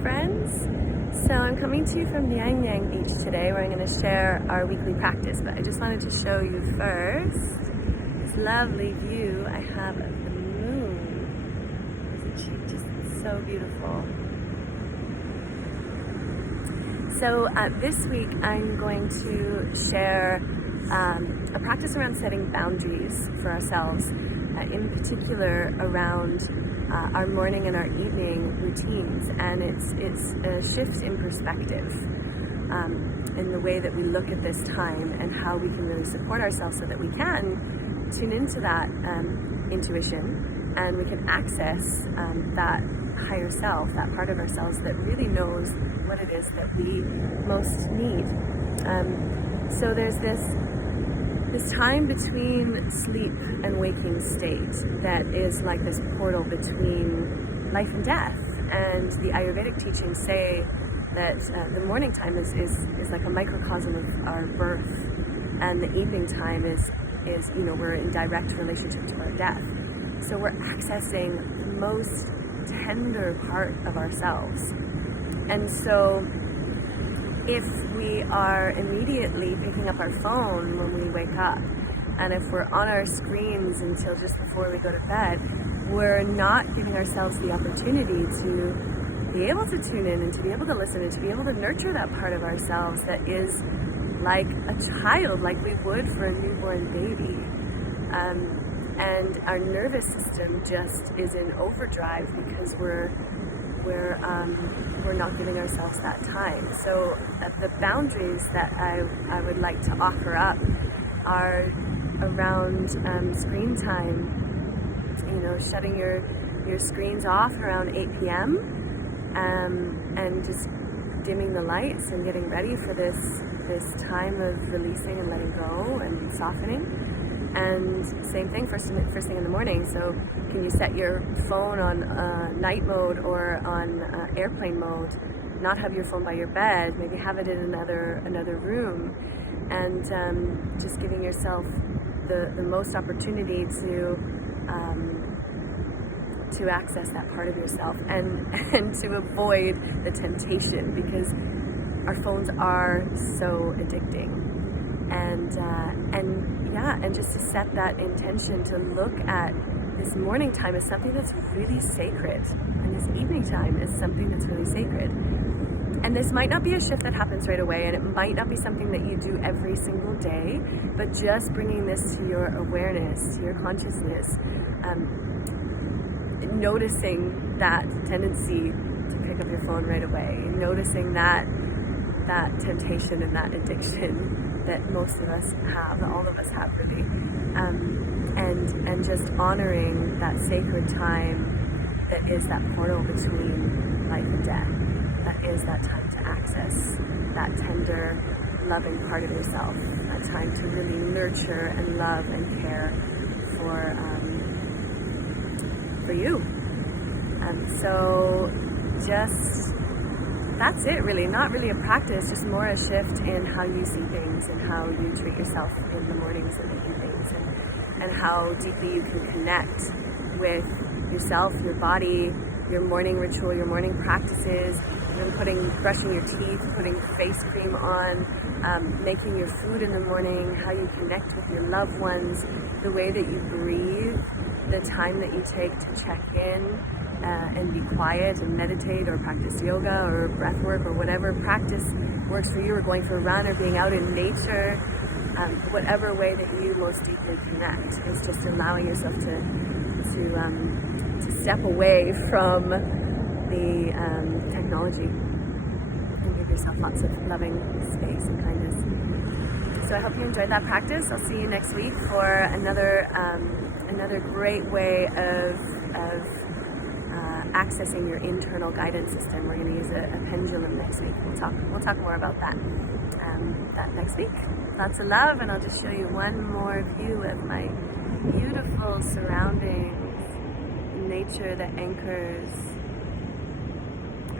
friends. So I'm coming to you from Yang Yang Beach today, where I'm going to share our weekly practice, but I just wanted to show you first this lovely view I have of the moon. Isn't she just so beautiful? So this week I'm going to share a practice around setting boundaries for ourselves, in particular around our morning and our evening routines, and it's a shift in perspective in the way that we look at this time and how we can really support ourselves so that we can tune into that intuition, and we can access that higher self, that part of ourselves that really knows what it is that we most need. So there's this time between sleep and waking state that is like this portal between life and death. And the Ayurvedic teachings say that the morning time is like a microcosm of our birth, and the evening time is we're in direct relationship to our death. So we're accessing the most tender part of ourselves. And so if we are immediately picking up our phone when we wake up, and if we're on our screens until just before we go to bed, we're not giving ourselves the opportunity to be able to tune in and to be able to listen and to be able to nurture that part of ourselves that is like a child, like we would for a newborn baby. And our nervous system just is in overdrive because we're not giving ourselves that time. So the boundaries that I would like to offer up are around screen time. Shutting your screens off around 8 p.m. And just dimming the lights and getting ready for this time of releasing and letting go and softening. And same thing first thing in the morning. So can you set your phone on night mode or on airplane mode? Not have your phone by your bed. Maybe have it in another room, and just giving yourself the most opportunity to access that part of yourself and to avoid the temptation, because our phones are so addicting. And just to set that intention to look at this morning time as something that's really sacred, and this evening time is something that's really sacred. And this might not be a shift that happens right away, and it might not be something that you do every single day, but just bringing this to your awareness, to your consciousness, noticing that tendency to pick up your phone right away, noticing that temptation and that addiction that most of us have, that all of us have really, and just honoring that sacred time that is that portal between life and death, that is that time to access that tender, loving part of yourself, that time to really nurture and love and care for you. So just that's it, really. Not really a practice, just more a shift in how you see things and how you treat yourself in the mornings and the evenings, and how deeply you can connect with yourself, your body, your morning ritual, your morning practices, brushing your teeth, putting face cream on, making your food in the morning, how you connect with your loved ones, the way that you breathe, the time that you take to check in and be quiet and meditate or practice yoga or breath work or whatever practice works for you, or going for a run or being out in nature, whatever way that you most deeply connect is just allowing yourself to step away from the technology and give yourself lots of loving space and kindness. So I hope you enjoyed that practice. I'll see you next week for another great way of accessing your internal guidance system. We're going to use a pendulum next week. We'll talk more about that next week. Lots of love, and I'll just show you one more view of my beautiful surroundings, nature that anchors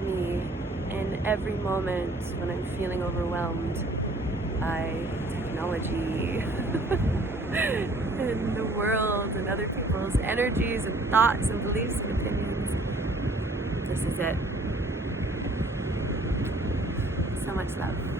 me in every moment when I'm feeling overwhelmed by technology and the world and other people's energies and thoughts and beliefs and opinions. This is it. much love.